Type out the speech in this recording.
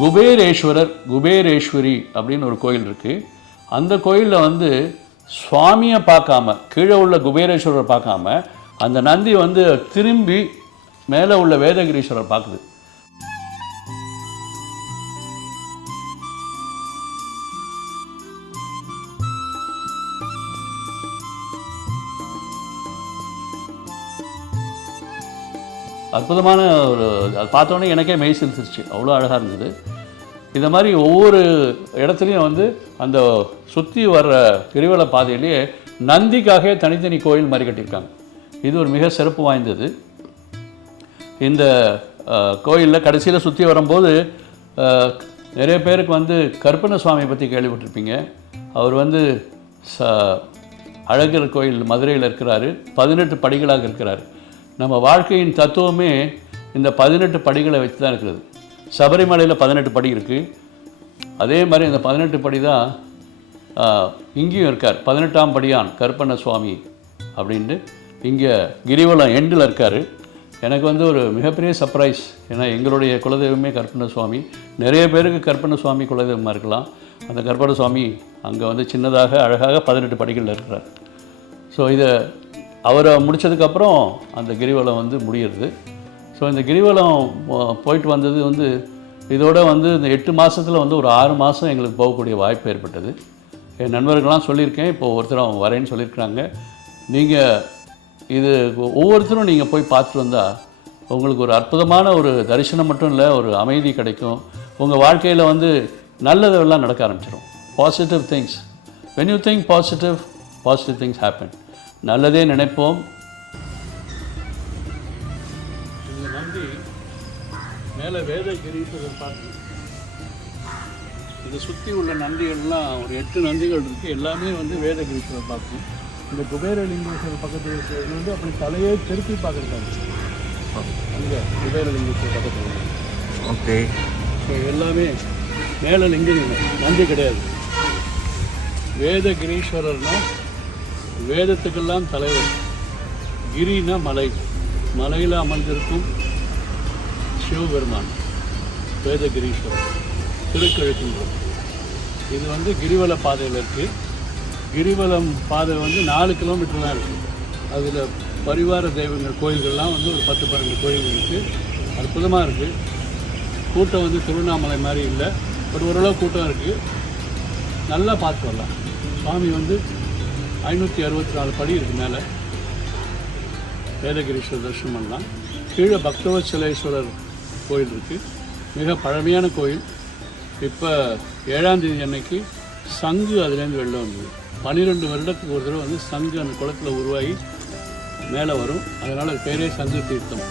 குபேரேஸ்வரி அப்படின்னு ஒரு கோயில் இருக்குது. அந்த கோயிலில் வந்து சுவாமியை பார்க்காம, கீழே உள்ள குபேரேஸ்வரரை பார்க்காம அந்த நந்தி வந்து திரும்பி மேலே உள்ள வேதகிரீஸ்வரர் பார்க்குது. அற்புதமான ஒரு, அது பார்த்தோன்னே எனக்கே மெய் சிலிர்த்துச்சு, அவ்வளோ அழகாக இருந்தது. இந்த மாதிரி ஒவ்வொரு இடத்துலையும் வந்து அந்த சுற்றி வர்ற கிரிவல பாதையிலேயே நந்திக்காக தனித்தனி கோயில் மாதிரி கட்டியிருக்காங்க. இது ஒரு மிக சிறப்பு வாய்ந்தது. இந்த கோயிலில் கடைசியில் சுற்றி வரும்போது நிறைய பேருக்கு வந்து கருப்பண்ண சுவாமியை பற்றி கேள்விப்பட்டிருப்பீங்க. அவர் வந்து அழகர் கோயில் மதுரையில் இருக்கிறாரு. 18 படிகளாக இருக்கிறார். நம்ம வாழ்க்கையின் தத்துவமே இந்த 18 படிகளை வச்சு தான் இருக்கிறது. சபரிமலையில் 18 படி இருக்குது. அதே மாதிரி இந்த 18 படி தான் இங்கேயும் இருக்கார். 18ஆம் படியான் கருப்பண்ண சுவாமி அப்படின்ட்டு இங்கே கிரிவலம் எண்டில் இருக்கார். எனக்கு வந்து ஒரு மிகப்பெரிய சர்ப்ரைஸ். ஏன்னா எங்களுடைய குலதெய்வமே கருப்பண்ண சுவாமி. நிறைய பேருக்கு கருப்பண்ண சுவாமி குலதெய்வமாக இருக்கலாம். அந்த கருப்பண்ண சுவாமி அங்கே வந்து சின்னதாக அழகாக 18 படிகளில் இருக்கிறார். ஸோ இதை அவரை முடித்ததுக்கப்புறம் அந்த கிரிவலம் வந்து முடியிறது. ஸோ இந்த கிரிவலம் போயிட்டு வந்தது வந்து இதோட வந்து இந்த 8 மாதத்தில் வந்து ஒரு 6 மாதம் எங்களுக்கு போகக்கூடிய வாய்ப்பு ஏற்பட்டது. என் நண்பர்கள்லாம் சொல்லியிருக்கேன், இப்போது ஒருத்தரும் வரேன்னு சொல்லியிருக்கிறாங்க. நீங்கள் இது ஒவ்வொருத்தரும் நீங்கள் போய் பார்த்துட்டு வந்தால் உங்களுக்கு ஒரு அற்புதமான ஒரு தரிசனம் மட்டும் இல்லை, ஒரு அமைதி கிடைக்கும். உங்கள் வாழ்க்கையில் வந்து நல்லதெல்லாம் நடக்க ஆரம்பிச்சிடும். Positive things. When you think positive things happen. நல்லதே நினைப்போம். இந்த நந்தி மேலே வேதகிரீஸ்வரர் பார்த்து இதை சுற்றி உள்ள நந்திகள்லாம் ஒரு 8 நந்திகள் இருக்குது. எல்லாமே வந்து வேதகிரீஸ்வரர் பார்க்கும். இந்த குபேரலிங்கேஸ்வரர் பக்கத்தில் இருக்கிறது வந்து அப்படி தலையே திருப்பி பார்க்குறாங்க. அங்கே குபேரலிங்கேஸ்வரர் பக்கத்தில். ஓகே. ஸோ எல்லாமே மேலே லிங்கம், நந்தி கிடையாது. வேதகிரீஸ்வரர்னா வேதத்துக்கெல்லாம் தலைவர். கிரினா மலை, மலையில் அமர்ந்திருக்கும் சிவபெருமான் வேதகிரீஸ்வரர் திருக்கழுக்குன்றம். இது வந்து கிரிவல பாதையில் இருக்குது. கிரிவலம் பாதை வந்து 4 கிலோமீட்டர் தான் இருக்குது. அதில் பரிவார தெய்வங்கள் கோயில்கள்லாம் வந்து ஒரு 10-12 கோயில்கள் இருக்குது. அற்புதமாக இருக்குது. கூட்டம் வந்து திருவண்ணாமலை மாதிரி இல்லை, பட் ஓரளவு கூட்டம் இருக்குது. நல்லா பார்த்து வரலாம். சுவாமி வந்து 564 படி இருக்குது. மேலே வேதகிரீஸ்வரர் தரிசனம் பண்ணலாம். கீழே பக்தவத்சலேஸ்வரர் கோயில் இருக்குது. மிக பழமையான கோயில். இப்போ 7ஆம் தேதி அன்னைக்கு சங்கு அதுலேருந்து வெளில வந்தது. 12 வருடத்துக்கு ஒரு தடவை வந்து சங்கு அந்த குளத்தில் உருவாகி மேலே வரும். அதனால் பேரே சங்கு தீர்த்தம்.